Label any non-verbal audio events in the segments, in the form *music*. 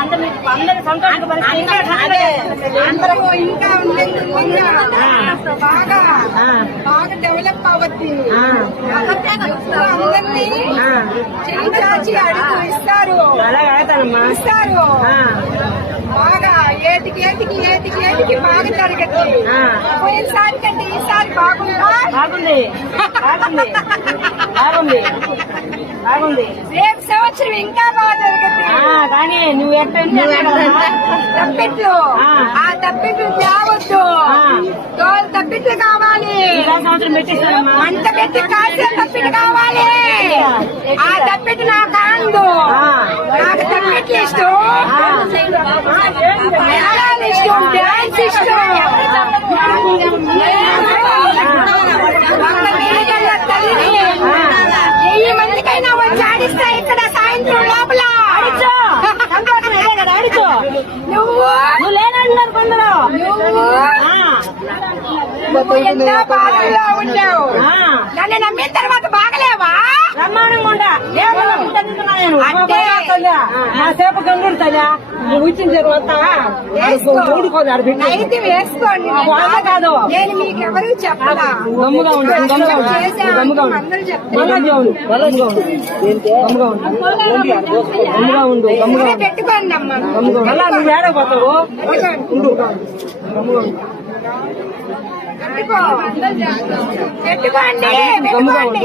అందరి ఇంకా బాగా బాగా డెవలప్ అవ్వద్ది. అందరినీ చెయ్యి చాచి అడుగు ఇస్తారు. అలాగే అవుతానమ్మా ఇస్తారు. బాగా ఏటికి ఏటికి ఏటికి ఏటికి బాగా జరగదు ఆ. పోయినసారి కంటే ఈసారి బాగుందా. బాగుంది. బాగుంది. బాగుంది. బాగుంది. రేపు సంవత్సరం ఇంకా బాగా జరుగుతుంది ఆ, కానీ నువ్వు తప్పెట్లు. ఆ. తప్పెట్లు తేవద్దు. తోలు తప్పెట్లు కావాలి. మంట పెట్టి కాసే తప్పెట్లు కావాలి. ఆ తప్పెట్టు నాకు ఆ. నాకు తప్పెట్లు ఇష్టం. డాన్స్ ఇష్టం ఒక్క మేఘాల తల్లిని వెయ్యి మందికైనా వచ్చి ఆడిస్తా లోపల అడుచు. నువ్వు నువ్వు లేనంటున్నారు కొందరు ఎంతో బాధల్లో ఉండావు ఆ. నన్ను నమ్మిన తర్వాత బాగలేవా బ్రహ్మాండంగా ఉండా అంటే- నా సేపు కందుడుతుందా నువ్వు ఇచ్చిన తర్వాత వేసుకో. ఊడిపోదాడు బిడ్డ అయితే వేసుకోండి వాళ్ళ కాదు. నేను మీకు ఎవరు చెప్పలా గమ్ముగా ఉండు గమ్ముగా ఉండు గమ్ముగా ఉండు గమ్ముగా ఉండు గమ్ముగా ఉండు గమ్ముగా ఉండు గమ్ముగా ఉండు గమ్ముగా ఉండు అలా నువ్వు ఏడపోతావు ఉండు.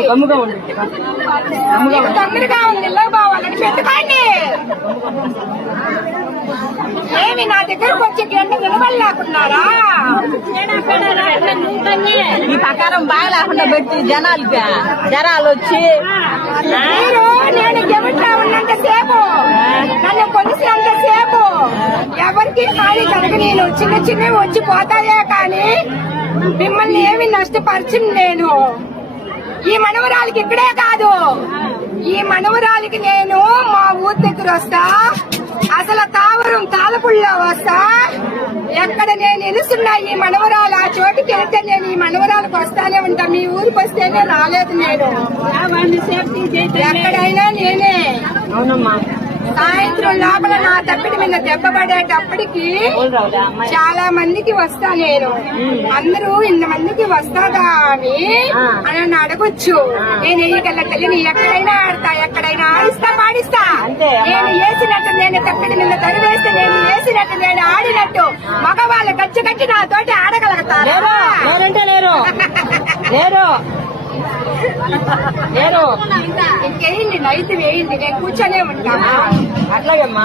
గమ్ముగా ఉండు ఉంది ఇల్లు బావాలని పెట్టుకోండి. ఏమి నా దగ్గరకు వచ్చి గంట నిలబడలేకున్నారా ఈ ప్రకారం బాగా లేకుండా పెట్టి జనాలకి జనాలు వచ్చి నేను నేను చిన్న చిన్నవి వచ్చి పోతాయే కానీ మిమ్మల్ని ఏమి నష్టపరచను నేను. ఈ మనవరాలకి ఇక్కడే కాదు. ఈ మనవరాలకి నేను మా ఊరి దగ్గర వస్తా. అసలు తావరం తాళపుల్లో వస్తా. ఎక్కడ నేను నిలుస్తున్నా ఈ మనవరాలు ఆ చోటుకి వెళ్తే నేను ఈ మనవరాలకు వస్తానే ఉంటా. మీ ఊరికి వస్తేనే రాలేదు నేను. ఎక్కడైనా నేనే. అవునమ్మా. సాయంత్రం లోపల నా తప్పిడి మీద దెబ్బ పడేటప్పటికి చాలా మందికి వస్తా నేను. అందరూ ఇంత మందికి వస్తా గాని ఆ. అని నన్ను అడగొచ్చు నేను ఎయ్యగల తల్లిని ఎక్కడైనా ఆడతా ఎక్కడైనా ఆడిస్తా పాడిస్తా. నేను వేసినట్టు నేను తప్పిడి మీద తరివేస్తే నేను వేసినట్టు నేను ఆడినట్టు మగవాళ్ళు గచ్చి గట్టి నా తోటి ఆడగలుగుతారా? లేరు. *laughs* లేరు ఇంకేయండి నైట్ వేయండి నేను కూర్చొనే ఉంటాను అట్లాగేమ్మా.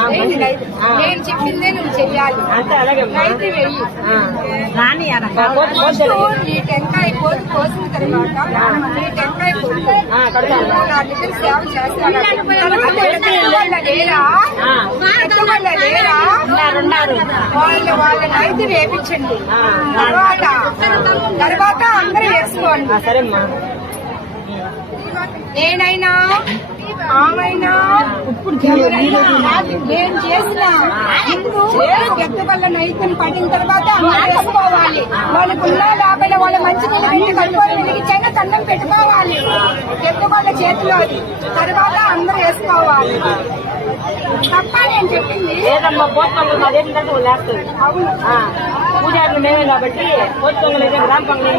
నేను చెప్పిందే నువ్వు చెయ్యాలి అంతే వేయి. రాని ఈ టెంకాయ కోసి కోసిన తర్వాత ఈ టెంకాయ కోసి. నా దగ్గర సేవ చేస్తాను వాళ్ళు వాళ్ళ నైట్ వేపించండి. తర్వాత తర్వాత అందరూ వేసుకోండి సరేమ్మా నేనైనా ఆమైనా నేను చేసిన ముందు గట్టు వల్ల నైపుణ్యం పడిన తర్వాత అందరూ వేసుకోవాలి వాళ్ళకు ఉన్నా లేకపోయినా వాళ్ళ మంచి కలుపుకొని వెలిగించైనా దండం పెట్టుకోవాలి. గట్టు వల్ల చేతిలో అది. తర్వాత అందరూ వేసుకోవాలి. తప్ప నేను చెప్పింది లేదమ్మా పోతుకొంగలు మా దేశం కంటే వాళ్ళు వేస్తుంది అవును. పూజారులు మేమే కాబట్టి పోతుకొంగలు అయితే గ్రామ పంగలు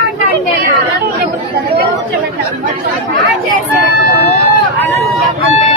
ఉన్నాను